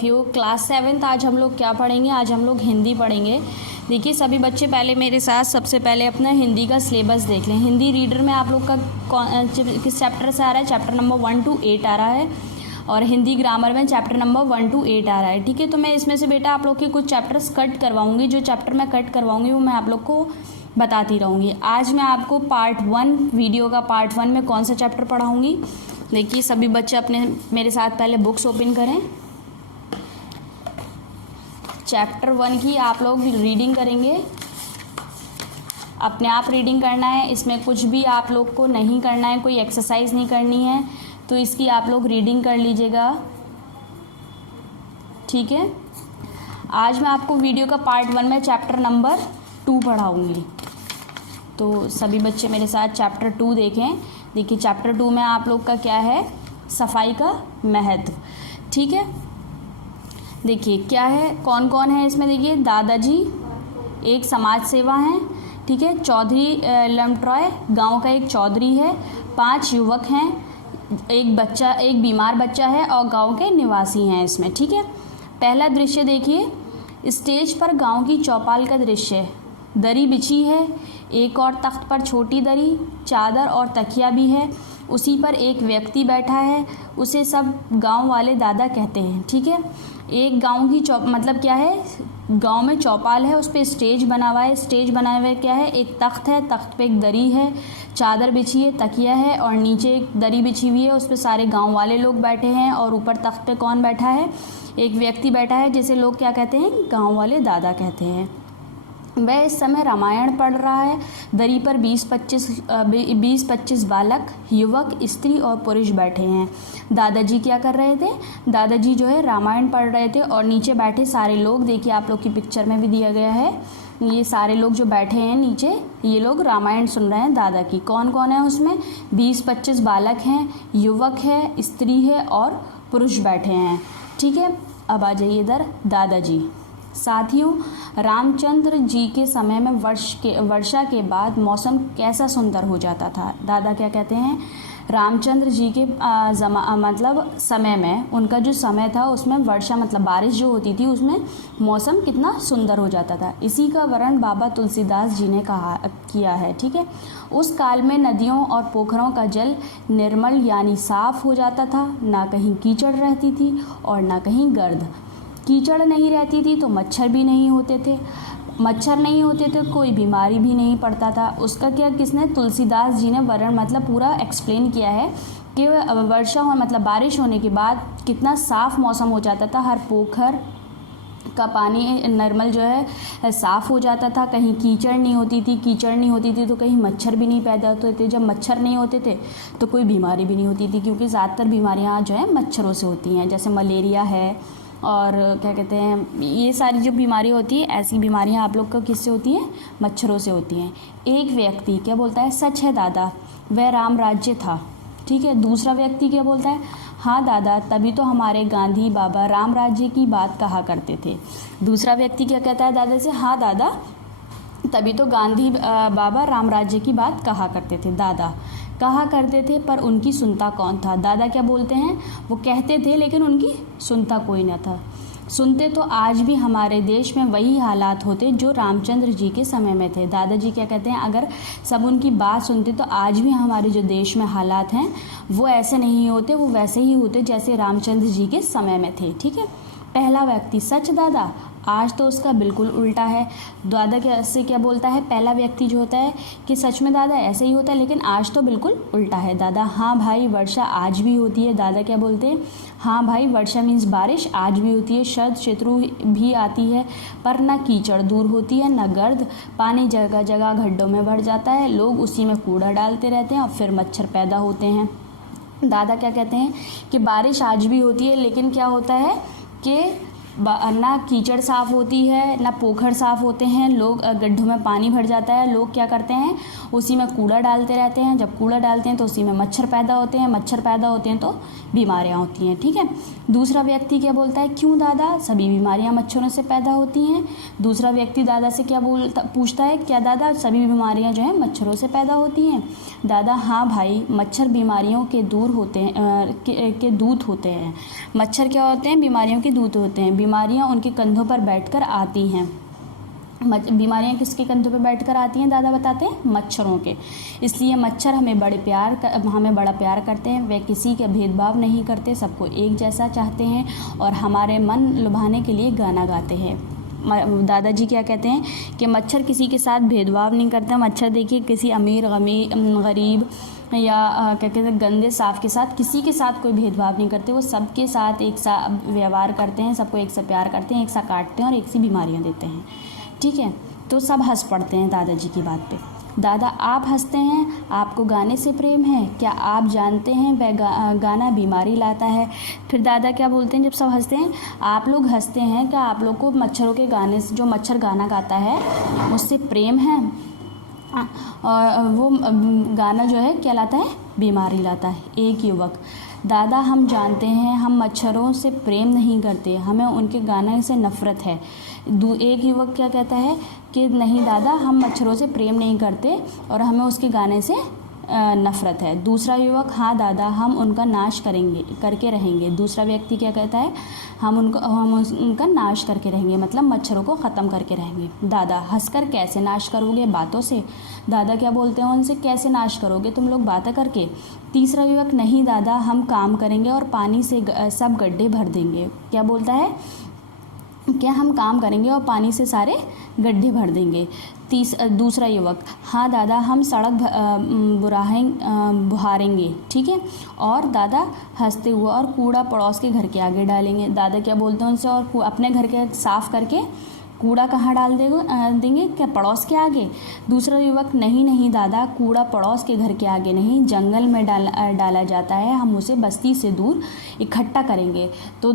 Of you. Class 7th आज हम लोग क्या पढ़ेंगे? आज हम लोग हिंदी पढ़ेंगे। देखिए सभी बच्चे पहले मेरे साथ सबसे पहले अपना हिंदी का सिलेबस देख लें। हिंदी रीडर में आप लोग का किस चैप्टर से आ रहा है? चैप्टर नंबर 1 to 8 आ रहा है। और हिंदी ग्रामर में चैप्टर नंबर 1 to 8 आ रहा है। ठीक है, तो मैं इसमें से बेटा आप लोग के कुछ चैप्टर्स कट करवाऊँगी। जो चैप्टर मैं कट करवाऊँगी वो मैं आप लोग को बताती रहूँगी। आज मैं आपको पार्ट 1 वीडियो का पार्ट 1 में कौन सा चैप्टर पढ़ाऊँगी। देखिए सभी बच्चे अपने मेरे साथ पहले बुक्स ओपन करें। चैप्टर 1 की आप लोग रीडिंग करेंगे, अपने आप रीडिंग करना है। इसमें कुछ भी आप लोग को नहीं करना है, कोई एक्सरसाइज नहीं करनी है, तो इसकी आप लोग रीडिंग कर लीजिएगा। ठीक है, आज मैं आपको वीडियो का पार्ट 1 में चैप्टर नंबर 2 पढ़ाऊँगी। तो सभी बच्चे मेरे साथ चैप्टर 2 देखें। देखिए चैप्टर 2 में आप लोग का क्या है? सफाई का महत्व। ठीक है, देखिए क्या है, कौन कौन है इसमें। देखिए दादाजी एक समाज सेवा हैं। ठीक है, चौधरी लमट्रॉय गांव का एक चौधरी है। 5 युवक हैं, एक बच्चा, एक बीमार बच्चा है और गांव के निवासी हैं इसमें। ठीक है, पहला दृश्य देखिए, स्टेज पर गांव की चौपाल का दृश्य। दरी बिछी है, एक और तख्त पर छोटी दरी, चादर और तकिया भी है। उसी पर एक व्यक्ति बैठा है, उसे सब गांव वाले दादा कहते हैं। ठीक है, एक गांव की मतलब क्या है, गांव में चौपाल है, उस पर स्टेज बना हुआ है। स्टेज बना हुआ है क्या है? एक तख्त है, तख्त पे एक दरी है, चादर बिछी है, तकिया है और नीचे एक दरी बिछी हुई है। उस पर सारे गांव वाले लोग बैठे हैं और ऊपर तख्त पे कौन बैठा है? एक व्यक्ति बैठा है जिसे लोग क्या कहते हैं? गाँव वाले दादा कहते हैं। वह इस समय रामायण पढ़ रहा है। दरी पर 20-25 बालक, युवक, स्त्री और पुरुष बैठे हैं। दादाजी क्या कर रहे थे? दादाजी जो है रामायण पढ़ रहे थे और नीचे बैठे सारे लोग, देखिए आप लोग की पिक्चर में भी दिया गया है, ये सारे लोग जो बैठे हैं नीचे, ये लोग रामायण सुन रहे हैं दादा की। कौन कौन है उसमें? 20-25 बालक हैं, युवक है, स्त्री है और पुरुष बैठे हैं। ठीक है, अब आ जाइए इधर दादाजी। साथियों, रामचंद्र जी के समय में वर्षा के बाद मौसम कैसा सुंदर हो जाता था। दादा क्या कहते हैं? रामचंद्र जी के मतलब समय में, उनका जो समय था उसमें वर्षा मतलब बारिश जो होती थी उसमें मौसम कितना सुंदर हो जाता था। इसी का वर्णन बाबा तुलसीदास जी ने किया है। ठीक है, उस काल में नदियों और पोखरों का जल निर्मल यानी साफ हो जाता था। ना कहीं कीचड़ रहती थी और ना कहीं गर्द। कीचड़ नहीं रहती थी तो मच्छर भी नहीं होते थे, मच्छर नहीं होते थे कोई बीमारी भी नहीं पड़ता था। उसका क्या किसने? तुलसीदास जी ने वर्णन मतलब पूरा एक्सप्लेन किया है कि वर्षा हो मतलब बारिश होने के बाद कितना साफ़ मौसम हो जाता था। हर पोखर का पानी नॉर्मल जो है साफ़ हो जाता था, कहीं कीचड़ नहीं होती थी। कीचड़ नहीं होती थी तो कहीं मच्छर भी नहीं पैदा होते थे। जब मच्छर नहीं होते थे तो कोई बीमारी भी नहीं होती थी, क्योंकि ज़्यादातर बीमारियाँ जो है मच्छरों से होती हैं, जैसे मलेरिया है और क्या कहते हैं, ये सारी जो बीमारी होती है, ऐसी बीमारियां आप लोग को किससे होती हैं? मच्छरों से होती हैं। एक व्यक्ति क्या बोलता है? सच है दादा, वह राम राज्य था। ठीक है, दूसरा व्यक्ति क्या बोलता है? हाँ दादा, तभी तो हमारे गांधी बाबा राम राज्य की बात कहा करते थे। दूसरा व्यक्ति क्या कहता है दादा से? हाँ दादा, तभी तो गांधी बाबा राम राज्य की बात कहा करते थे। दादा कहा करते थे पर उनकी सुनता कौन था? दादा क्या बोलते हैं? वो कहते थे लेकिन उनकी सुनता कोई न था। सुनते तो आज भी हमारे देश में वही हालात होते जो रामचंद्र जी के समय में थे। दादाजी क्या कहते हैं? अगर सब उनकी बात सुनते तो आज भी हमारे जो देश में हालात हैं वो ऐसे नहीं होते, वो वैसे ही होते जैसे रामचंद्र जी के समय में थे। ठीक है, पहला व्यक्ति सच दादा, आज तो उसका बिल्कुल उल्टा है। दादा कैसे क्या बोलता है? पहला व्यक्ति जो होता है कि सच में दादा ऐसे ही होता है, लेकिन आज तो बिल्कुल उल्टा है। दादा हाँ भाई, वर्षा आज भी होती है। दादा क्या बोलते हैं? हाँ भाई, वर्षा मीन्स बारिश आज भी होती है। शरद ऋतु भी आती है पर न कीचड़ दूर होती है न गर्द। पानी जगह जगह गड्ढों में भर जाता है, लोग उसी में कूड़ा डालते रहते हैं और फिर मच्छर पैदा होते हैं। दादा क्या कहते हैं कि बारिश आज भी होती है, लेकिन क्या होता है कि ना कीचड़ साफ़ होती है, ना पोखर साफ़ होते हैं, लोग गड्ढों में पानी भर जाता है, लोग क्या करते हैं उसी में कूड़ा डालते रहते हैं, जब कूड़ा डालते हैं तो उसी में मच्छर पैदा होते हैं, मच्छर पैदा होते हैं तो बीमारियां होती हैं। ठीक है, दूसरा व्यक्ति क्या बोलता है, क्यों दादा, सभी बीमारियां मच्छरों से पैदा होती हैं। दूसरा व्यक्ति दादा से क्या पूछता है, क्या दादा सभी बीमारियां जो हैं मच्छरों से पैदा होती हैं। दादा हाँ भाई, मच्छर बीमारियों के दूर होते हैं के दूत होते हैं। मच्छर क्या होते हैं, बीमारियों के दूत होते हैं। बीमारियां उनके कंधों पर बैठकर आती हैं। बीमारियां किसके कंधों पर बैठकर आती हैं, दादा बताते हैं, मच्छरों के। इसलिए मच्छर हमें बड़ा प्यार करते हैं। वे किसी के भेदभाव नहीं करते, सबको एक जैसा चाहते हैं और हमारे मन लुभाने के लिए गाना गाते हैं। दादाजी क्या कहते हैं कि मच्छर किसी के साथ भेदभाव नहीं करता। मच्छर देखिए किसी अमीर गरीब या क्या कहते हैं गंदे साफ के साथ, किसी के साथ कोई भेदभाव नहीं करते। वो सबके साथ एक सा व्यवहार करते हैं, सबको एक सा प्यार करते हैं, एक सा काटते हैं और एक सी बीमारियां देते हैं। ठीक है, तो सब हंस पड़ते हैं दादाजी की बात पे। दादा आप हंसते हैं, आपको गाने से प्रेम है, क्या आप जानते हैं वह गाना बीमारी लाता है। फिर दादा क्या बोलते हैं जब सब हंसते हैं, आप लोग हंसते हैं, क्या आप लोग को मच्छरों के गाने से, जो मच्छर गाना गाता है उससे प्रेम है। और वो गाना जो है क्या लाता है, बीमारी लाता है। एक युवक, दादा हम जानते हैं हम मच्छरों से प्रेम नहीं करते, हमें उनके गाने से नफ़रत है। एक युवक क्या कहता है कि नहीं दादा हम मच्छरों से प्रेम नहीं करते और हमें उसके गाने से नफ़रत है। दूसरा युवक, हाँ दादा हम उनका नाश करके रहेंगे। दूसरा व्यक्ति क्या कहता है, हम उनका नाश करके रहेंगे, मतलब मच्छरों को ख़त्म करके रहेंगे। दादा हंसकर, कैसे नाश करोगे, बातों से। दादा क्या बोलते हैं उनसे, कैसे नाश करोगे तुम लोग, बातें करके। तीसरा युवक, नहीं दादा हम काम करेंगे और पानी से सब गड्ढे भर देंगे। क्या बोलता है, क्या हम काम करेंगे और पानी से सारे गड्ढे भर देंगे। दूसरा युवक, हाँ दादा हम सड़क बुहारेंगे। ठीक है, और दादा हंसते हुए, और कूड़ा पड़ोस के घर के आगे डालेंगे। दादा क्या बोलते हैं उनसे, और अपने घर के साफ़ करके कूड़ा कहाँ डाल देंगे, क्या पड़ोस के आगे। दूसरा युवक, नहीं दादा कूड़ा पड़ोस के घर के आगे नहीं, जंगल में डाला जाता है, हम उसे बस्ती से दूर इकट्ठा करेंगे। तो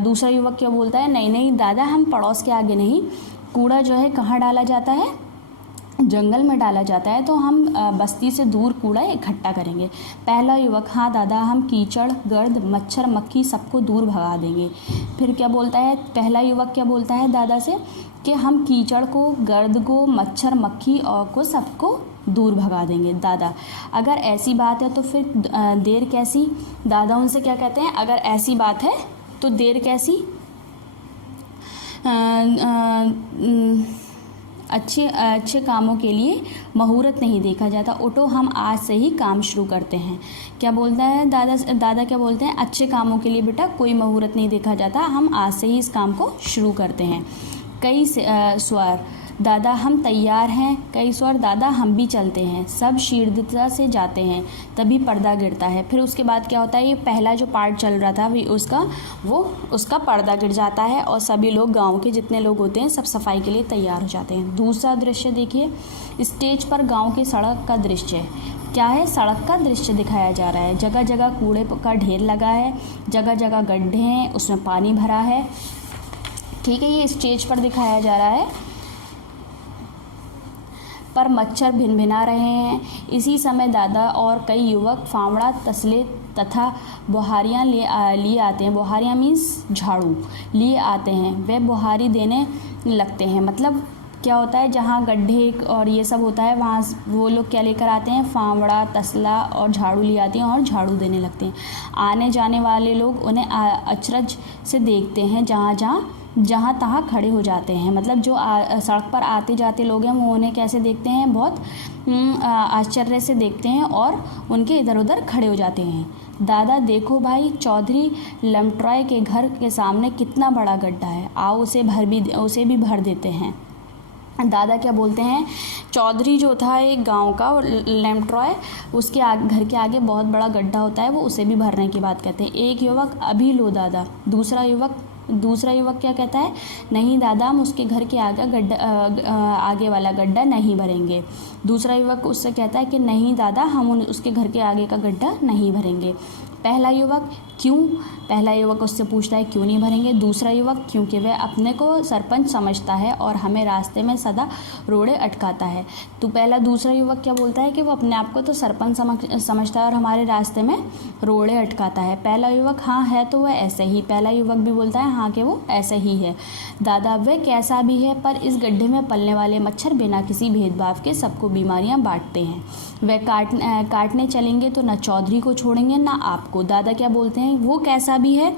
दूसरा युवक क्या बोलता है, नहीं दादा हम पड़ोस के आगे नहीं, कूड़ा जो है कहाँ डाला जाता है, जंगल में डाला जाता है, तो हम बस्ती से दूर कूड़ा इकट्ठा करेंगे। पहला युवक, हाँ दादा हम कीचड़ गर्द मच्छर मक्खी सबको दूर भगा देंगे। फिर क्या बोलता है, पहला युवक क्या बोलता है दादा से कि हम कीचड़ को, गर्द को, मच्छर मक्खी और को सबको दूर भगा देंगे। दादा अगर ऐसी बात है तो फिर देर कैसी। दादा उनसे क्या कहते हैं, अगर ऐसी बात है तो देर कैसी। अच्छे कामों के लिए मुहूर्त नहीं देखा जाता, उठो हम आज से ही काम शुरू करते हैं। क्या बोलता है दादा क्या बोलते हैं, अच्छे कामों के लिए बेटा कोई मुहूर्त नहीं देखा जाता, हम आज से ही इस काम को शुरू करते हैं। कई स्वर, दादा हम तैयार हैं। कई स्वर, दादा हम भी चलते हैं। सब शीघ्रता से जाते हैं, तभी पर्दा गिरता है। फिर उसके बाद क्या होता है, ये पहला जो पार्ट चल रहा था उसका पर्दा गिर जाता है और सभी लोग, गांव के जितने लोग होते हैं सब सफाई के लिए तैयार हो जाते हैं। दूसरा दृश्य देखिए, स्टेज पर गांव की सड़क का दृश्य क्या है, सड़क का दृश्य दिखाया जा रहा है। जगह जगह कूड़े का ढेर लगा है, जगह जगह गड्ढे हैं, उसमें पानी भरा है। ठीक है, ये स्टेज पर दिखाया जा रहा है, पर मच्छर भिनभिना रहे हैं। इसी समय दादा और कई युवक फावड़ा, तसले तथा बुहारियाँ लिए आते हैं। बुहारियाँ मीन्स झाड़ू लिए आते हैं। वे बुहारी देने लगते हैं, मतलब क्या होता है, जहाँ गड्ढे और ये सब होता है वहाँ वो लोग क्या लेकर आते हैं, फावड़ा, तसला और झाड़ू ले आते हैं और झाड़ू देने लगते हैं। आने जाने वाले लोग उन्हें अचरज से देखते हैं, जहाँ तहाँ खड़े हो जाते हैं। मतलब जो सड़क पर आते जाते लोग हैं वो उन्हें कैसे देखते हैं, बहुत आश्चर्य से देखते हैं और उनके इधर उधर खड़े हो जाते हैं। दादा देखो भाई, चौधरी लमट्रॉय के घर के सामने कितना बड़ा गड्ढा है, आओ उसे भी भर देते हैं। दादा क्या बोलते हैं, चौधरी जो था एक गांव का, लमट्रॉय, उसके घर के आगे बहुत बड़ा गड्ढा होता है, वो उसे भी भरने की बात कहते हैं। एक युवक, अभी लो दादा। दूसरा युवक क्या कहता है, नहीं दादा हम उसके घर के आगे वाला गड्ढा नहीं भरेंगे। दूसरा युवक उससे कहता है कि नहीं दादा हम उसके घर के आगे का गड्ढा नहीं भरेंगे। पहला युवक क्यों, पहला युवक उससे पूछता है क्यों नहीं भरेंगे। दूसरा युवक क्योंकि वह अपने को सरपंच समझता है और हमें रास्ते में सदा रोड़े अटकाता है। तो पहला दूसरा युवक क्या बोलता है कि वो अपने आप को तो सरपंच समझता है और हमारे रास्ते में रोड़े अटकाता है। पहला युवक हाँ है तो वह ऐसे ही, पहला युवक भी बोलता है हाँ कि वो ऐसे ही है। दादा वह कैसा भी है पर इस गड्ढे में पलने वाले मच्छर बिना किसी भेदभाव के सबको बीमारियां बांटते हैं। वह काटने चलेंगे तो ना चौधरी को छोड़ेंगे ना आपको। दादा क्या बोलते हैं, वो कैसा भी है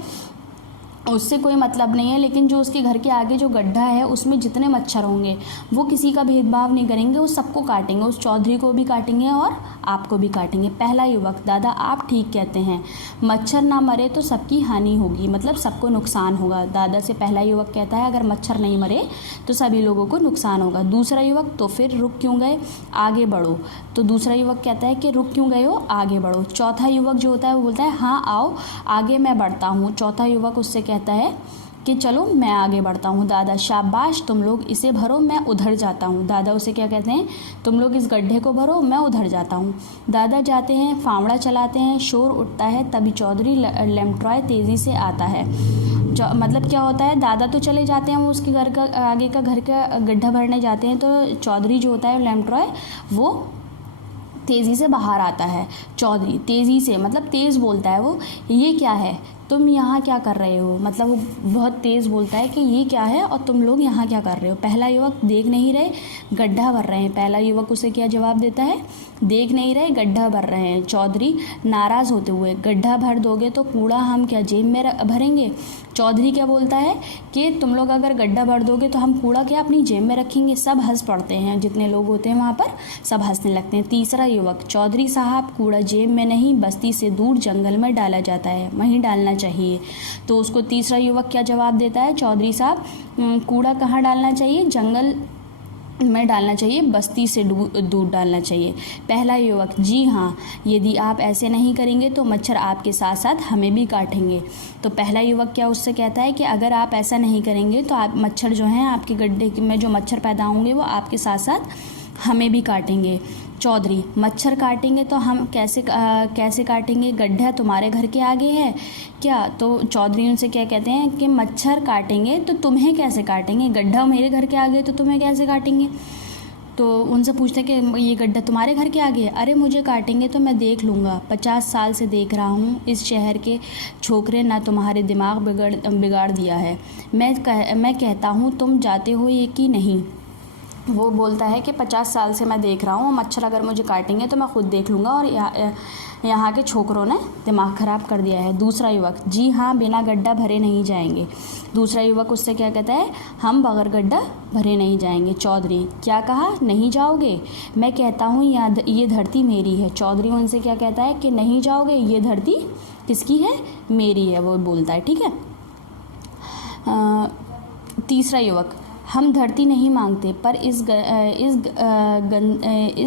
उससे कोई मतलब नहीं है, लेकिन जो उसके घर के आगे जो गड्ढा है उसमें जितने मच्छर होंगे वो किसी का भेदभाव नहीं करेंगे, वो सबको काटेंगे, उस चौधरी को भी काटेंगे और आपको भी काटेंगे। पहला युवक दादा आप ठीक कहते हैं, मच्छर ना मरे तो सबकी हानि होगी, मतलब सबको नुकसान होगा। दादा से पहला युवक कहता है अगर मच्छर नहीं मरे तो सभी लोगों को नुकसान होगा। दूसरा युवक तो फिर रुक क्यों गए, आगे बढ़ो। तो दूसरा युवक कहता है कि रुक क्यों गए हो, आगे बढ़ो। चौथा युवक जो होता है वो बोलता है हाँ आओ आगे मैं बढ़ता हूँ। चौथा युवक उससे कहता है कि चलो मैं आगे बढ़ता हूँ। दादा शाबाश तुम लोग इसे भरो मैं उधर जाता हूँ। दादा उसे क्या कहते हैं, तुम लोग इस गड्ढे को भरो मैं उधर जाता हूँ। दादा जाते हैं, फावड़ा चलाते हैं, शोर उठता है, तभी चौधरी लेमट्रॉय तेज़ी से आता है। मतलब क्या होता है, दादा तो चले जाते हैं, वो उसके घर का आगे का घर का गड्ढा भरने जाते हैं, तो चौधरी जो होता है लेमट्रॉय वो तेज़ी से बाहर आता है। चौधरी तेज़ी से मतलब तेज़ बोलता है वो, ये क्या है तुम यहाँ क्या कर रहे हो, मतलब वो बहुत तेज़ बोलता है कि ये क्या है और तुम लोग यहाँ क्या कर रहे हो। पहला युवक देख नहीं रहे गड्ढा भर रहे हैं। पहला युवक उसे क्या जवाब देता है, देख नहीं रहे गड्ढा भर रहे हैं। चौधरी नाराज़ होते हुए गड्ढा भर दोगे तो कूड़ा हम क्या जेब में भरेंगे। चौधरी क्या बोलता है कि तुम लोग अगर गड्ढा भर दोगे तो हम कूड़ा क्या अपनी जेब में रखेंगे। सब हंस पड़ते हैं, जितने लोग होते हैं वहाँ पर सब हंसने लगते हैं। तीसरा युवक चौधरी साहब कूड़ा जेब में नहीं बस्ती से दूर जंगल में डाला जाता है, वहीं डालना चाहिए। तो उसको तीसरा युवक क्या जवाब देता है, चौधरी साहब कूड़ा कहाँ डालना चाहिए, जंगल में डालना चाहिए, बस्ती से दूर डालना चाहिए। पहला युवक जी हाँ, यदि आप ऐसे नहीं करेंगे तो मच्छर आपके साथ साथ हमें भी काटेंगे। तो पहला युवक क्या उससे कहता है कि अगर आप ऐसा नहीं करेंगे तो आप मच्छर जो हैं आपके गड्ढे में जो मच्छर पैदा होंगे वो आपके साथ साथ हमें भी काटेंगे। चौधरी मच्छर काटेंगे तो हम कैसे काटेंगे, गड्ढा तुम्हारे घर के आगे है क्या। तो चौधरी उनसे क्या कहते हैं कि मच्छर काटेंगे तो तुम्हें कैसे काटेंगे, गड्ढा मेरे घर के आगे तो तुम्हें कैसे काटेंगे। तो उनसे पूछते हैं कि ये गड्ढा तुम्हारे घर के आगे है। अरे मुझे काटेंगे तो मैं देख लूँगा, 50 साल से देख रहा हूँ इस शहर के छोकरे ना तुम्हारे दिमाग बिगाड़ दिया है। मैं कहता हूँ तुम जाते हो ये कि नहीं। वो बोलता है कि 50 साल से मैं देख रहा हूँ, मच्छर अगर मुझे काटेंगे तो मैं खुद देख लूँगा और यहाँ के छोकरों ने दिमाग ख़राब कर दिया है। दूसरा युवक जी हाँ, बिना गड्ढा भरे नहीं जाएंगे। दूसरा युवक उससे क्या कहता है, हम बगैर गड्ढा भरे नहीं जाएंगे। चौधरी क्या कहा, नहीं जाओगे। मैं कहता हूँ ये धरती मेरी है। चौधरी उनसे क्या कहता है कि नहीं जाओगे, ये धरती किसकी है, मेरी है, वो बोलता है। ठीक है। तीसरा युवक हम धरती नहीं मांगते पर इस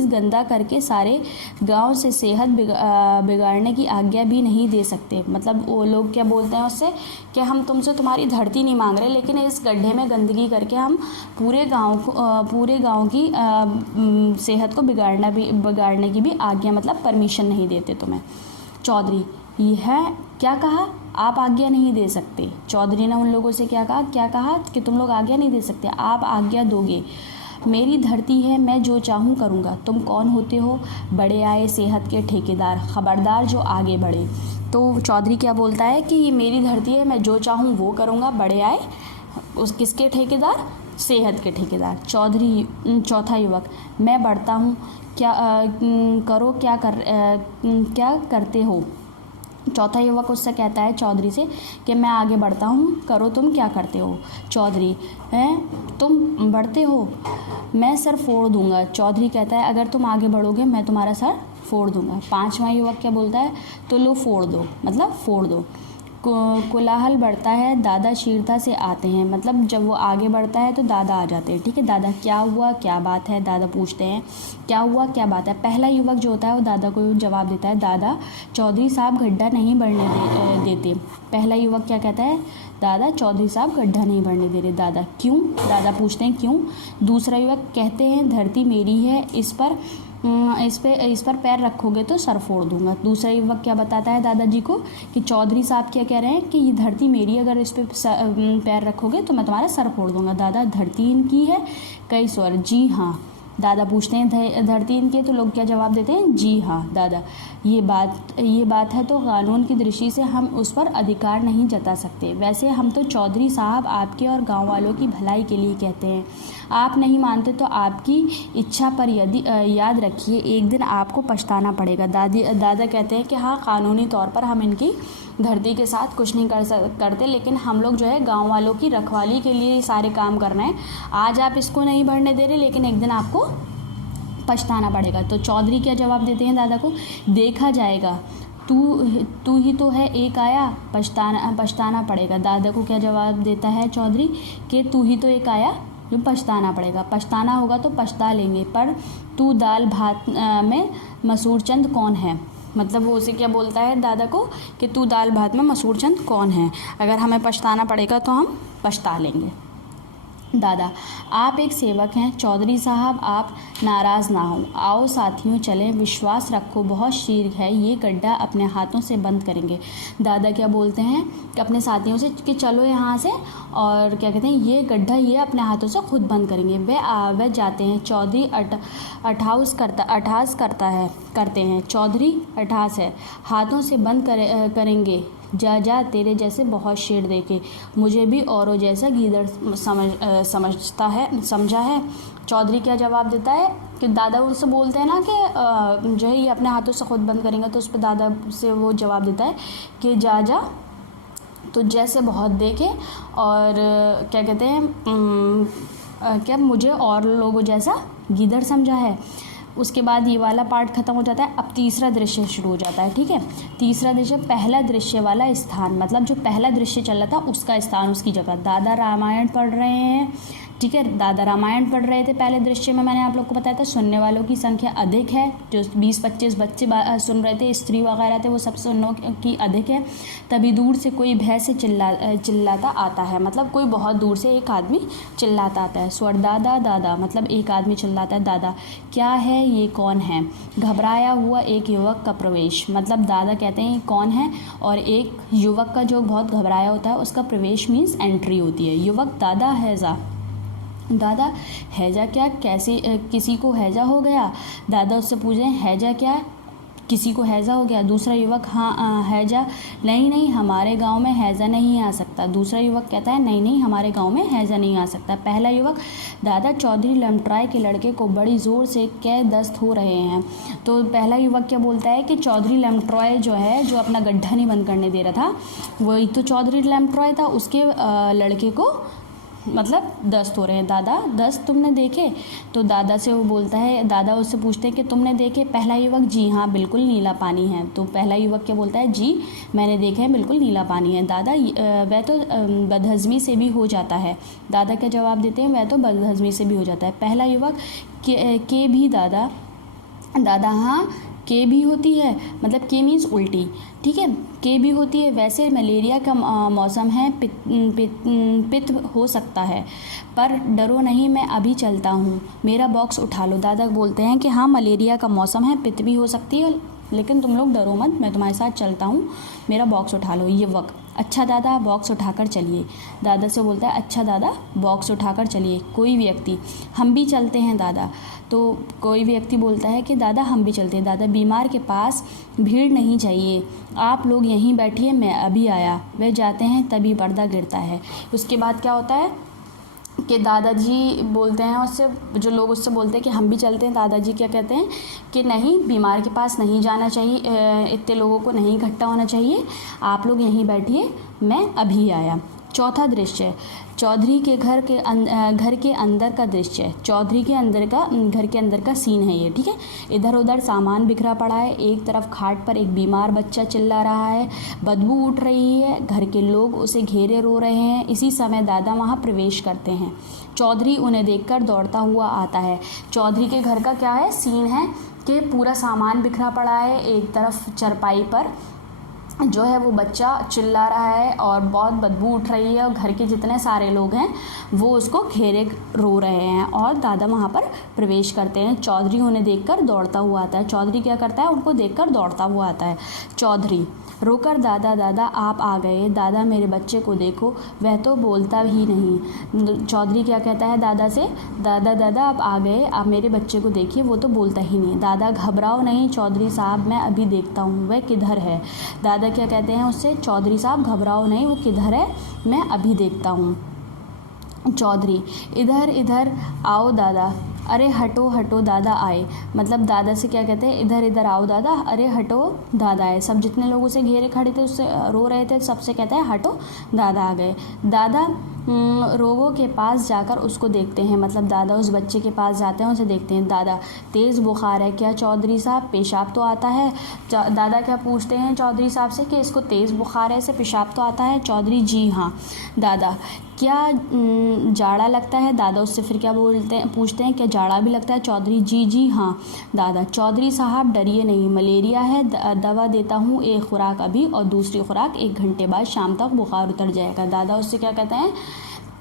गंदा करके सारे गांव से सेहत बिगाड़ने की आज्ञा भी नहीं दे सकते। मतलब वो लोग क्या बोलते हैं उससे कि हम तुमसे तुम्हारी धरती नहीं मांग रहे, लेकिन इस गड्ढे में गंदगी करके हम पूरे गांव की सेहत को बिगाड़ने की भी आज्ञा मतलब परमिशन नहीं देते तुम्हें। चौधरी यह क्या कहा, आप आज्ञा नहीं दे सकते। चौधरी ने उन लोगों से क्या कहा कि तुम लोग आज्ञा नहीं दे सकते, आप आज्ञा दोगे। मेरी धरती है, मैं जो चाहूँ करूँगा। तुम कौन होते हो, बड़े आए सेहत के ठेकेदार, खबरदार जो आगे बढ़े। तो चौधरी क्या बोलता है कि ये मेरी धरती है, मैं जो चाहूँ वो करूँगा, बड़े आए उस किसके ठेकेदार, सेहत के ठेकेदार। चौथा युवक मैं बढ़ता हूँ, क्या करते हो। चौथा युवक उससे कहता है चौधरी से कि मैं आगे बढ़ता हूँ, करो तुम क्या करते हो। चौधरी हैं तुम बढ़ते हो, मैं सर फोड़ दूंगा। चौधरी कहता है अगर तुम आगे बढ़ोगे मैं तुम्हारा सर फोड़ दूंगा। पांचवा युवक क्या बोलता है, तो लो फोड़ दो, मतलब फोड़ दो। कोलाहल बढ़ता है, दादा शीघ्रता से आते हैं, मतलब जब वो आगे बढ़ता है तो दादा आ जाते हैं। ठीक है। दादा क्या हुआ, क्या बात है, दादा पूछते हैं क्या हुआ क्या बात है। पहला युवक जो होता है वो दादा को जवाब देता है, दादा चौधरी साहब गड्ढा नहीं भरने देते। पहला युवक क्या कहता है, दादा चौधरी साहब गड्ढा नहीं भरने दे रहे। दादा क्यों, दादा पूछते हैं क्यों। दूसरा युवक कहते हैं धरती मेरी है, इस पर इस पर पैर रखोगे तो सर फोड़ दूंगा। दूसरा युवक क्या बताता है दादाजी को कि चौधरी साहब क्या कह रहे हैं कि ये धरती मेरी, अगर इस पर पैर रखोगे तो मैं तुम्हारा सर फोड़ दूंगा। दादा, धरती इनकी है? कई स्वर, जी हाँ। दादा पूछते हैं धरती इनकी है, तो लोग क्या जवाब देते हैं? जी हाँ। दादा, ये बात है तो कानून की दृष्टि से हम उस पर अधिकार नहीं जता सकते। वैसे हम तो चौधरी साहब आपके और गांव वालों की भलाई के लिए कहते हैं। आप नहीं मानते तो आपकी इच्छा पर यदि याद रखिए, एक दिन आपको पछताना पड़ेगा। दादा कहते हैं कि हाँ, कानूनी तौर पर हम इनकी धरती के साथ कुछ नहीं करते, लेकिन हम लोग जो है गांव वालों की रखवाली के लिए सारे काम कर रहे हैं। आज आप इसको नहीं बढ़ने दे रहे, लेकिन एक दिन आपको पछताना पड़ेगा। तो चौधरी क्या जवाब देते हैं दादा को? देखा जाएगा, तू ही तो है एक आया, पछताना पड़ेगा। दादा को क्या जवाब देता है चौधरी कि तू ही तो एक आया जो पछताना पड़ेगा। पछताना होगा तो पछता लेंगे, पर तू दाल भात में मसूर चंद कौन है? मतलब वो उसे क्या बोलता है दादा को कि तू दाल भात में मसूर चंद कौन है, अगर हमें पछताना पड़ेगा तो हम पछता लेंगे। दादा, आप एक सेवक हैं। चौधरी साहब, आप नाराज़ ना हो। आओ साथियों चलें, विश्वास रखो, बहुत शीघ्र है ये गड्ढा अपने हाथों से बंद करेंगे। दादा क्या बोलते हैं कि अपने साथियों से कि चलो यहाँ से, और क्या कहते हैं, ये गड्ढा ये अपने हाथों से खुद बंद करेंगे। वे जाते हैं। चौधरी करते हैं। चौधरी अठास है, हाथों से बंद करेंगे। जा तेरे जैसे बहुत शेर देखे, मुझे भी औरों जैसा गीदड़ समझा है। चौधरी क्या जवाब देता है कि दादा उनसे बोलते हैं ना कि जो है ये अपने हाथों से खुद बंद करेंगे, तो उस पर दादा से वो जवाब देता है कि जा तो जैसे बहुत देखे, और क्या कहते हैं क्या मुझे और लोगों जैसा गीदड़ समझा है। उसके बाद ये वाला पार्ट ख़त्म हो जाता है। अब तीसरा दृश्य शुरू हो जाता है। ठीक है, तीसरा दृश्य, पहला दृश्य वाला स्थान, मतलब जो पहला दृश्य चल रहा था उसका स्थान, उसकी जगह। दादा रामायण पढ़ रहे हैं। ठीक है, दादा रामायण पढ़ रहे थे पहले दृश्य में। मैंने आप लोग को बताया था सुनने वालों की संख्या अधिक है, जो 20-25 बच्चे सुन रहे थे, स्त्री वगैरह थे, वो सब सुनने की अधिक है। तभी दूर से कोई भय से चिल्लाता आता है, मतलब कोई बहुत दूर से एक आदमी चिल्लाता आता है। स्वर, दादा दादा, मतलब एक आदमी चिल्लाता है, दादा क्या है ये, कौन है? घबराया हुआ एक युवक का प्रवेश, मतलब दादा कहते हैं कौन है, और एक युवक का जो बहुत घबराया होता है उसका प्रवेश मीन्स एंट्री होती है। युवक, दादा हैजा। दादा, हैजा क्या? कैसे किसी को हैजा हो गया? दादा उससे पूछे, हैजा क्या? किसी को हैजा हो गया? दूसरा युवक, हाँ हैजा, नहीं हमारे गांव में हैजा नहीं आ सकता। दूसरा युवक कहता है नहीं हमारे गांव में हैजा नहीं आ सकता। पहला युवक, दादा चौधरी लमटराय के लड़के को बड़ी ज़ोर से कै दस्त हो रहे हैं। तो पहला युवक क्या बोलता है कि चौधरी लमटराय जो है, जो अपना गड्ढा नहीं बंद करने दे रहा था, वही तो चौधरी लमटराय था, उसके लड़के को मतलब दस्त हो रहे हैं। दादा, दस्त तुमने देखे? तो दादा से वो बोलता है, दादा उससे पूछते हैं कि तुमने देखे? पहला युवक, जी हाँ बिल्कुल नीला पानी है। तो पहला युवक क्या बोलता है, जी मैंने देखे हैं, बिल्कुल नीला पानी है। दादा, वह तो बदहज़मी से भी हो जाता है। दादा क्या जवाब देते हैं, वह तो बदहज़मी से भी हो जाता है। पहला युवक, के भी? दादा हाँ के भी होती है, मतलब के मीन्स उल्टी। ठीक है, के भी होती है। वैसे मलेरिया का मौसम है, पित्त हो सकता है, पर डरो नहीं, मैं अभी चलता हूँ, मेरा बॉक्स उठा लो। दादा बोलते हैं कि हाँ मलेरिया का मौसम है, पित्त भी हो सकती है, लेकिन तुम लोग डरो मत, मैं तुम्हारे साथ चलता हूँ, मेरा बॉक्स उठा लो। युवक, अच्छा दादा बॉक्स उठाकर चलिए। दादा से बोलता है, अच्छा दादा बॉक्स उठाकर चलिए। कोई व्यक्ति, हम भी चलते हैं दादा। तो कोई व्यक्ति बोलता है कि दादा हम भी चलते हैं। दादा, बीमार के पास भीड़ नहीं चाहिए, आप लोग यहीं बैठिए, मैं अभी आया। वे जाते हैं, तभी पर्दा गिरता है। उसके बाद क्या होता है कि दादाजी बोलते हैं उससे, जो लोग उससे बोलते हैं कि हम भी चलते हैं। दादाजी क्या कहते हैं कि नहीं, बीमार के पास नहीं जाना चाहिए, इतने लोगों को नहीं इकट्ठा होना चाहिए, आप लोग यहीं बैठिए, मैं अभी आया। चौथा दृश्य, चौधरी के घर के अंदर का दृश्य। चौधरी के घर के अंदर का सीन है ये। ठीक है, इधर उधर सामान बिखरा पड़ा है। एक तरफ खाट पर एक बीमार बच्चा चिल्ला रहा है, बदबू उठ रही है, घर के लोग उसे घेरे रो रहे हैं। इसी समय दादा वहाँ प्रवेश करते हैं। चौधरी उन्हें देखकर दौड़ता हुआ आता है। चौधरी के घर का क्या है, सीन है कि पूरा सामान बिखरा पड़ा है। एक तरफ चरपाई पर जो है वो बच्चा चिल्ला रहा है और बहुत बदबू उठ रही है और घर के जितने सारे लोग हैं वो उसको घेरे रो रहे हैं और दादा वहाँ पर प्रवेश करते हैं। चौधरी उन्हें देखकर दौड़ता हुआ आता है। चौधरी क्या करता है, उनको देखकर दौड़ता हुआ आता है। चौधरी रोकर, दादा दादा आप आ गए, दादा मेरे बच्चे को देखो, वह तो बोलता ही नहीं। चौधरी क्या कहता है दादा से, दादा दादा आप आ गए, आप मेरे बच्चे को देखिए, वो तो बोलता ही नहीं। दादा घबराओ नहीं चौधरी साहब, मैं अभी देखता हूँ वह किधर है। दादा क्या कहते हैं उससे, चौधरी साहब घबराओ नहीं, वो किधर है, मैं अभी देखता हूँ। चौधरी इधर इधर आओ दादा, अरे हटो हटो दादा आए। मतलब दादा से क्या कहते हैं, इधर इधर आओ दादा, अरे हटो दादा आए। सब जितने लोग उसे घेरे खड़े थे, उससे रो रहे थे, सबसे कहता है हटो दादा आ गए। दादा रोगों के पास जाकर उसको देखते हैं। मतलब दादा उस बच्चे के पास जाते हैं, उसे देखते हैं। दादा तेज़ बुखार है क्या चौधरी साहब, पेशाब तो आता है। दादा क्या पूछते हैं चौधरी साहब से कि इसको तेज़ बुखार है, इसे पेशाब तो आता है। चौधरी जी हाँ। दादा क्या जाड़ा लगता है, दादा उससे फिर क्या बोलते हैं, पूछते हैं क्या जाड़ा भी लगता है। चौधरी जी जी हाँ। दादा चौधरी साहब डरिए नहीं, मलेरिया है, दवा देता हूँ, एक खुराक अभी और दूसरी खुराक 1 घंटे बाद, शाम तक बुखार उतर जाएगा। दादा उससे क्या कहते हैं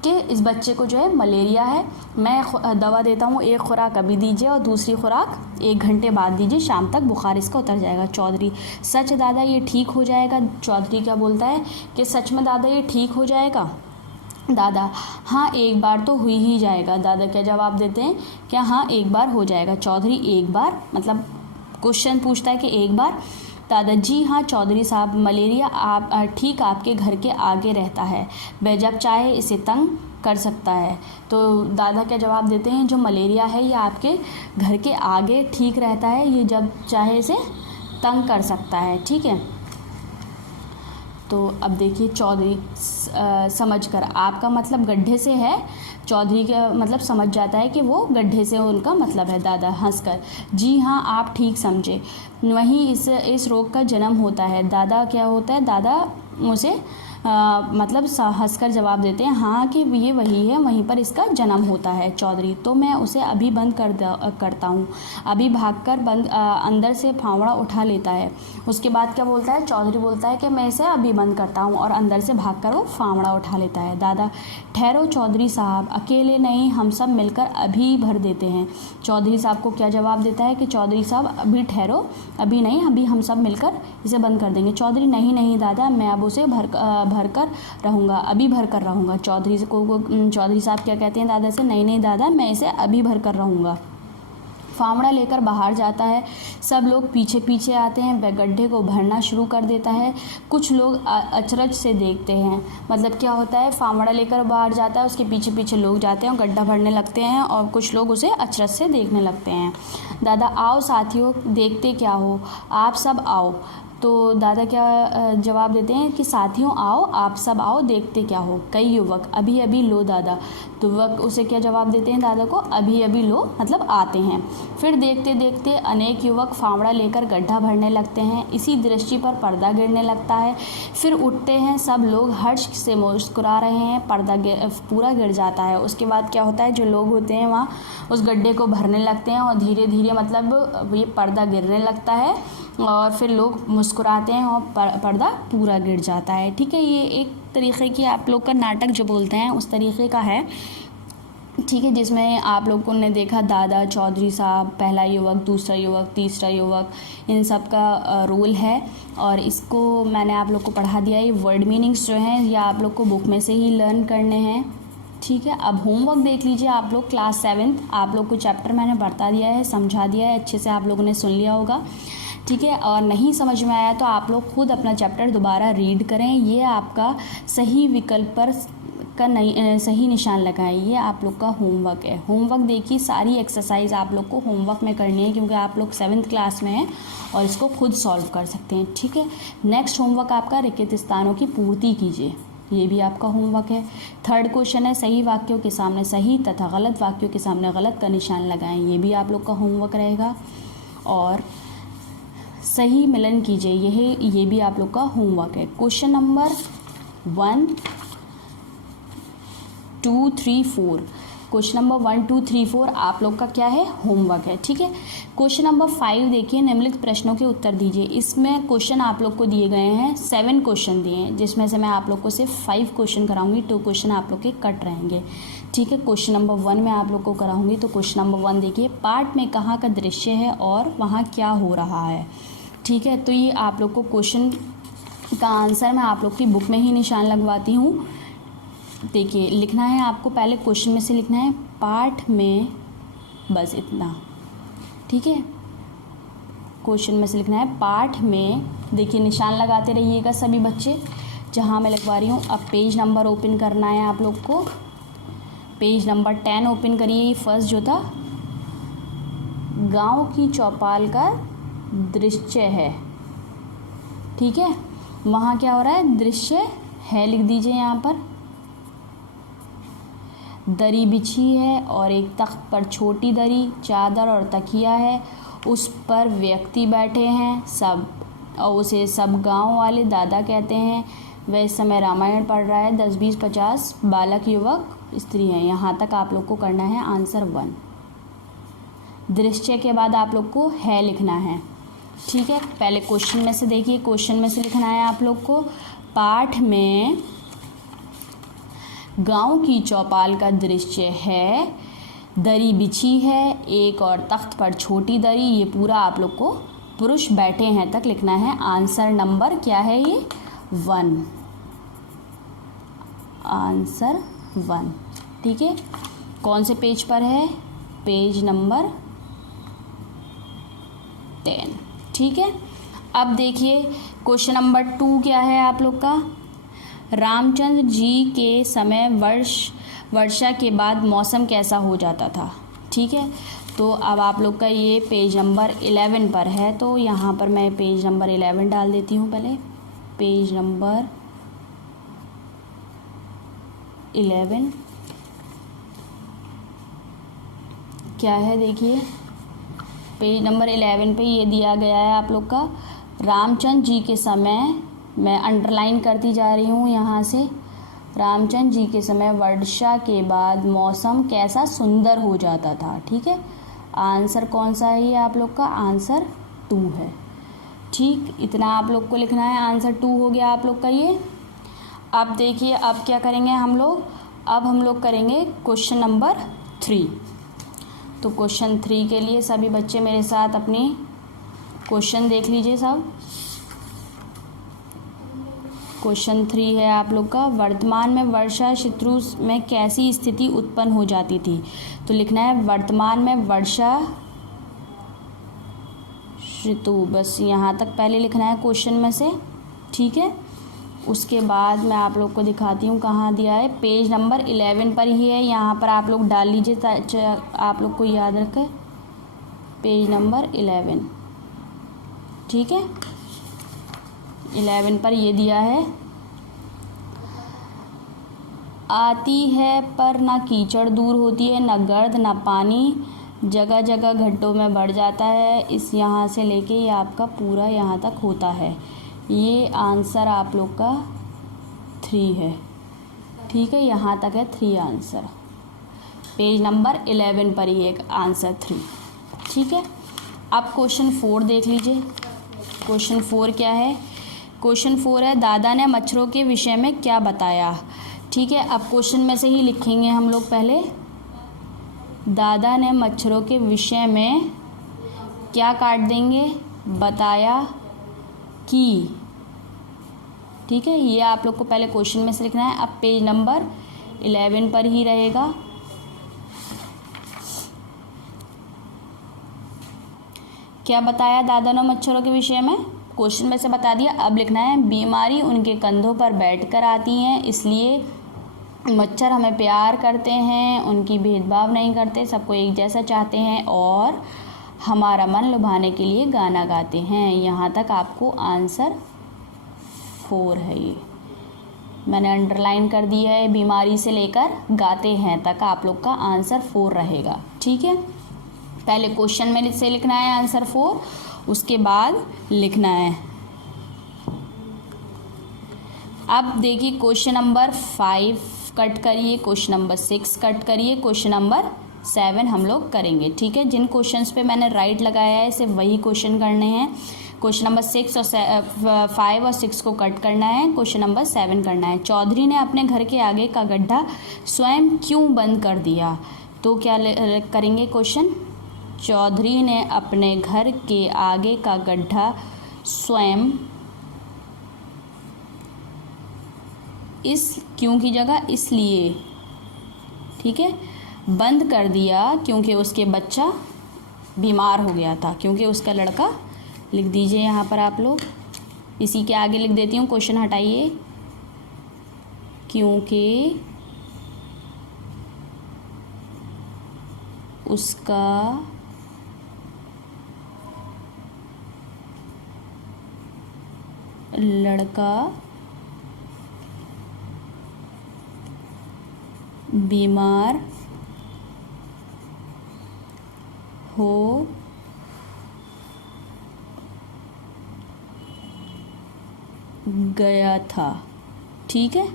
कि इस बच्चे को जो है मलेरिया है, मैं दवा देता हूँ, एक खुराक अभी दीजिए और दूसरी खुराक 1 घंटे बाद दीजिए, शाम तक बुखार इसका उतर जाएगा। चौधरी सच दादा ये ठीक हो जाएगा। चौधरी क्या बोलता है कि सच में दादा ये ठीक हो जाएगा। दादा हाँ एक बार तो हुई ही जाएगा। दादा क्या जवाब देते हैं, क्या हाँ एक बार हो जाएगा। चौधरी एक बार, मतलब क्वेश्चन पूछता है कि एक बार। दादा जी हाँ चौधरी साहब, मलेरिया आप ठीक आपके घर के आगे रहता है, वह जब चाहे इसे तंग कर सकता है। तो दादा क्या जवाब देते हैं, जो मलेरिया है ये आपके घर के आगे ठीक रहता है, ये जब चाहे इसे तंग कर सकता है। ठीक है, तो अब देखिए चौधरी समझ कर, आपका मतलब गड्ढे से है। चौधरी का मतलब समझ जाता है कि वो गड्ढे से उनका मतलब है। दादा हंसकर, जी हाँ आप ठीक समझे, वहीं इस रोग का जन्म होता है। दादा क्या होता है, दादा उसे मतलब हंसकर जवाब देते हैं हाँ कि ये वही है, वहीं पर इसका जन्म होता है। चौधरी तो मैं उसे अभी बंद करता हूँ। अभी भागकर अंदर से फावड़ा उठा लेता है। उसके बाद क्या बोलता है, चौधरी बोलता है कि मैं इसे अभी बंद करता हूँ और अंदर से भागकर वो फावड़ा उठा लेता है। दादा ठहरो चौधरी साहब, अकेले नहीं, हम सब मिलकर अभी भर देते हैं। चौधरी साहब को क्या जवाब देता है कि चौधरी साहब अभी ठहरो, अभी नहीं, अभी हम सब मिलकर इसे बंद कर देंगे। चौधरी नहीं नहीं दादा, मैं अब उसे भर कर रहूँगा, अभी भर कर रहूँगा। चौधरी साहब क्या कहते हैं दादा से, नहीं नहीं दादा, मैं इसे अभी भर कर रहूँगा। फावड़ा लेकर बाहर जाता है। सब लोग पीछे पीछे आते हैं। वह गड्ढे को भरना शुरू कर देता है। कुछ लोग अचरज से देखते हैं। मतलब क्या होता है, फावड़ा लेकर बाहर जाता है, उसके पीछे पीछे लोग जाते हैं और गड्ढा भरने लगते हैं और कुछ लोग उसे अचरज से देखने लगते हैं। दादा आओ साथियों, देखते क्या हो, आप सब आओ। तो दादा क्या जवाब देते हैं कि साथियों आओ, आप सब आओ, देखते क्या हो। कई युवक, अभी अभी लो दादा। तो युवक उसे क्या जवाब देते हैं दादा को, अभी अभी लो, मतलब आते हैं। फिर देखते देखते अनेक युवक फावड़ा लेकर गड्ढा भरने लगते हैं। इसी दृष्टि पर पर्दा गिरने लगता है। फिर उठते हैं सब लोग, हर्ष से मुस्कुरा रहे हैं, पर्दा पूरा गिर जाता है। उसके बाद क्या होता है, जो लोग होते हैं वहाँ उस गड्ढे को भरने लगते हैं और धीरे धीरे मतलब ये पर्दा गिरने लगता है और फिर लोग मुस्कुराते हैं और पर्दा पूरा गिर जाता है। ठीक है, ये एक तरीक़े की आप लोग का नाटक जो बोलते हैं उस तरीक़े का है। ठीक है, जिसमें आप लोगों ने देखा दादा, चौधरी साहब, पहला युवक, दूसरा युवक, तीसरा युवक, इन सब का रोल है और इसको मैंने आप लोग को पढ़ा दिया। ये वर्ड मीनिंग्स जो हैं ये आप लोग को बुक में से ही लर्न करने हैं। ठीक है, अब होमवर्क देख लीजिए आप लोग, क्लास 7th आप लोग को चैप्टर मैंने बता दिया है, समझा दिया है, अच्छे से आप लोगों ने सुन लिया होगा। ठीक है, और नहीं समझ में आया तो आप लोग खुद अपना चैप्टर दोबारा रीड करें। ये आपका सही विकल्प पर सही निशान लगाएं, ये आप लोग का होमवर्क है। होमवर्क देखिए, सारी एक्सरसाइज आप लोग को होमवर्क में करनी है क्योंकि आप लोग 7th क्लास में हैं और इसको खुद सॉल्व कर सकते हैं। ठीक है, नेक्स्ट होमवर्क आपका रिक्त स्थानों की पूर्ति कीजिए, ये भी आपका होमवर्क है। 3rd क्वेश्चन है, सही वाक्यों के सामने सही तथा गलत वाक्यों के सामने गलत का निशान लगाएं, ये भी आप लोग का होमवर्क रहेगा। और सही मिलन कीजिए, ये भी आप लोग का होमवर्क है। क्वेश्चन नंबर 1, 2, 3, 4 क्वेश्चन नंबर 1, 2, 3, 4 आप लोग का क्या है, होमवर्क है। ठीक है, क्वेश्चन नंबर 5 देखिए, निम्नलिखित प्रश्नों के उत्तर दीजिए। इसमें क्वेश्चन आप लोग को दिए गए हैं, 7 क्वेश्चन दिए हैं, जिसमें से मैं आप लोग को सिर्फ 5 क्वेश्चन कराऊंगी, 2 क्वेश्चन आप लोग के कट रहेंगे। ठीक है, क्वेश्चन नंबर 1 में आप लोग को कराऊंगी। तो क्वेश्चन नंबर 1 देखिए, पाठ में कहाँ का दृश्य है और वहाँ क्या हो रहा है। ठीक है, तो ये आप लोग को क्वेश्चन का आंसर मैं आप लोग की बुक में ही निशान लगवाती हूँ। देखिए, लिखना है आपको, पहले क्वेश्चन में से लिखना है पाठ में, बस इतना। ठीक है, क्वेश्चन में से लिखना है पाठ में। देखिए, निशान लगाते रहिएगा सभी बच्चे जहाँ मैं लगवा रही हूँ। अब पेज नंबर ओपन करना है आप लोग को, पेज नंबर 10 ओपन करिए। ये फर्स्ट जो था, गांव की चौपाल का दृश्य है। ठीक है, वहाँ क्या हो रहा है, दृश्य है, लिख दीजिए यहाँ पर। दरी बिछी है और एक तख्त पर छोटी दरी, चादर और तकिया है, उस पर व्यक्ति बैठे हैं सब, और उसे सब गांव वाले दादा कहते हैं। वह इस समय रामायण पढ़ रहा है। 10, 20, 50 बालक, युवक, स्त्री हैं। यहाँ तक आप लोग को करना है आंसर 1। दृश्य के बाद आप लोग को है लिखना है। ठीक है, पहले क्वेश्चन में से देखिए, क्वेश्चन में से लिखना है आप लोग को पाठ में गांव की चौपाल का दृश्य है, दरी बिछी है, एक और तख्त पर छोटी दरी, ये पूरा आप लोग को पुरुष बैठे हैं तक लिखना है। आंसर नंबर क्या है, ये 1, आंसर 1। ठीक है, कौन से पेज पर है, पेज नंबर 10। ठीक है, अब देखिए क्वेश्चन नंबर 2 क्या है आप लोग का, रामचंद्र जी के समय वर्षा के बाद मौसम कैसा हो जाता था। ठीक है, तो अब आप लोग का ये पेज नंबर 11 पर है, तो यहाँ पर मैं पेज नंबर 11 डाल देती हूँ। पहले पेज नंबर 11 क्या है, देखिए पेज नंबर 11 पे ये दिया गया है आप लोग का, रामचंद्र जी के समय, मैं अंडरलाइन करती जा रही हूँ यहाँ से, रामचंद्र जी के समय वर्षा के बाद मौसम कैसा सुंदर हो जाता था। ठीक है, आंसर कौन सा है ये आप लोग का, आंसर 2 है। ठीक, इतना आप लोग को लिखना है, आंसर 2 हो गया आप लोग का ये। अब देखिए, अब क्या करेंगे हम लोग, अब हम लोग करेंगे क्वेश्चन नंबर 3। तो क्वेश्चन 3 के लिए सभी बच्चे मेरे साथ अपनी क्वेश्चन देख लीजिए सब। क्वेश्चन 3 है आप लोग का, वर्तमान में वर्षा ऋतु में कैसी स्थिति उत्पन्न हो जाती थी। तो लिखना है वर्तमान में वर्षा ऋतु, बस यहाँ तक पहले लिखना है क्वेश्चन में से। ठीक है, उसके बाद मैं आप लोग को दिखाती हूँ कहाँ दिया है, पेज नंबर 11 पर ही है, यहाँ पर आप लोग डाल लीजिए, आप लोग को याद रखें, पेज नंबर 11। ठीक है, 11 पर ये दिया है, आती है पर ना कीचड़ दूर होती है, ना गर्द ना पानी, जगह जगह गड्ढों में बढ़ जाता है, इस यहाँ से लेके ये आपका पूरा यहाँ तक होता है। ये आंसर आप लोग का 3 है। ठीक है, यहाँ तक है 3 आंसर, पेज नंबर 11 पर ही एक आंसर 3। ठीक है, अब क्वेश्चन 4 देख लीजिए। क्वेश्चन 4 क्या है, क्वेश्चन 4 है, दादा ने मच्छरों के विषय में क्या बताया। ठीक है, अब क्वेश्चन में से ही लिखेंगे हम लोग पहले, दादा ने मच्छरों के विषय में क्या काट देंगे, बताया कि। ठीक है, ये आप लोग को पहले क्वेश्चन में से लिखना है। अब पेज नंबर 11 पर ही रहेगा। क्या बताया दादा ने मच्छरों के विषय में, क्वेश्चन में से बता दिया। अब लिखना है, बीमारी उनके कंधों पर बैठकर आती हैं, इसलिए मच्छर हमें प्यार करते हैं, उनकी भेदभाव नहीं करते, सबको एक जैसा चाहते हैं और हमारा मन लुभाने के लिए गाना गाते हैं। यहाँ तक आपको आंसर 4 है। ये मैंने अंडरलाइन कर दिया है, बीमारी से लेकर गाते हैं तक आप लोग का आंसर 4 रहेगा। ठीक है, पहले क्वेश्चन में से लिखना है आंसर 4, उसके बाद लिखना है। अब देखिए क्वेश्चन नंबर 5 कट करिए, क्वेश्चन नंबर 6 कट करिए, क्वेश्चन नंबर 7 हम लोग करेंगे। ठीक है, जिन क्वेश्चंस पे मैंने राइट लगाया है सिर्फ वही क्वेश्चन करने हैं। क्वेश्चन नंबर 6 और 5 और 6 को कट करना है, क्वेश्चन नंबर 7 करना है। चौधरी ने अपने घर के आगे का गड्ढा स्वयं क्यों बंद कर दिया? तो क्या करेंगे क्वेश्चन, चौधरी ने अपने घर के आगे का गड्ढा स्वयं, इस क्यों की जगह इसलिए, ठीक है, बंद कर दिया क्योंकि उसके बच्चा बीमार हो गया था, क्योंकि उसका लड़का, लिख दीजिए यहाँ पर आप लोग, इसी के आगे लिख देती हूँ, क्वेश्चन हटाइए, क्योंकि उसका लड़का बीमार हो गया था। ठीक है,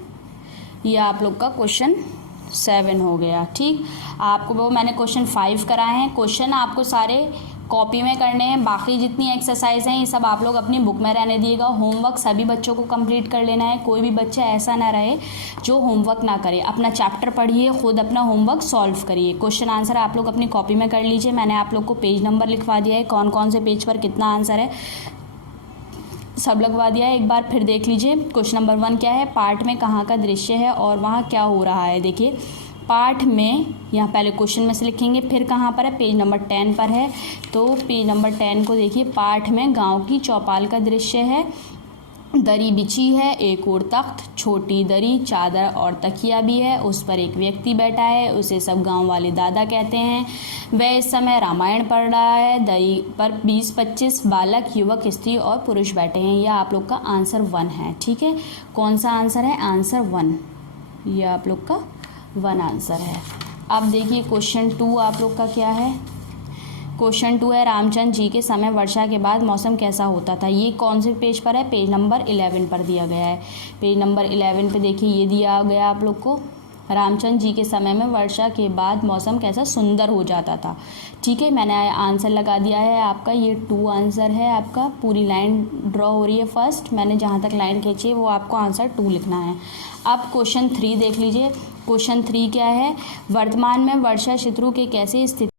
ये आप लोग का क्वेश्चन 7 हो गया। ठीक, आपको वो मैंने क्वेश्चन 5 कराए हैं। क्वेश्चन आपको सारे कॉपी में करने हैं, बाकी जितनी एक्सरसाइज हैं ये सब आप लोग अपनी बुक में रहने दिएगा। होमवर्क सभी बच्चों को कंप्लीट कर लेना है, कोई भी बच्चा ऐसा ना रहे जो होमवर्क ना करे। अपना चैप्टर पढ़िए, खुद अपना होमवर्क सॉल्व करिए। क्वेश्चन आंसर आप लोग अपनी कॉपी में कर लीजिए। मैंने आप लोग को पेज नंबर लिखवा दिया है, कौन कौन से पेज पर कितना आंसर है सब लगवा दिया है। एक बार फिर देख लीजिए। क्वेश्चन नंबर 1 क्या है, पाठ में कहाँ का दृश्य है और वहाँ क्या हो रहा है। देखिए पाठ में, यहाँ पहले क्वेश्चन में से लिखेंगे, फिर कहाँ पर है, पेज नंबर 10 पर है। तो पेज नंबर 10 को देखिए, पाठ में गांव की चौपाल का दृश्य है, दरी बिछी है, एक और तख्त, छोटी दरी, चादर और तकिया भी है, उस पर एक व्यक्ति बैठा है, उसे सब गांव वाले दादा कहते हैं। वह इस समय रामायण पढ़ रहा है। दरी पर 20-25 बालक, युवक, स्त्री और पुरुष बैठे हैं। यह आप लोग का आंसर 1 है। ठीक है, कौन सा आंसर है, आंसर 1, यह आप लोग का 1 आंसर है। अब देखिए क्वेश्चन 2 आप लोग का क्या है। क्वेश्चन 2 है, रामचंद्र जी के समय वर्षा के बाद मौसम कैसा होता था। ये कौन से पेज पर है, पेज नंबर 11 पर दिया गया है। पेज नंबर 11 पे देखिए ये दिया गया आप लोग को, रामचंद्र जी के समय में वर्षा के बाद मौसम कैसा सुंदर हो जाता था। ठीक है, मैंने आंसर लगा दिया है आपका, ये 2 आंसर है आपका। पूरी लाइन ड्रॉ हो रही है, फर्स्ट मैंने जहाँ तक लाइन खींची है वो आपको आंसर 2 लिखना है। अब क्वेश्चन 3 देख लीजिए। क्वेश्चन 3 क्या है, वर्तमान में वर्षा शत्रु के कैसे स्थिति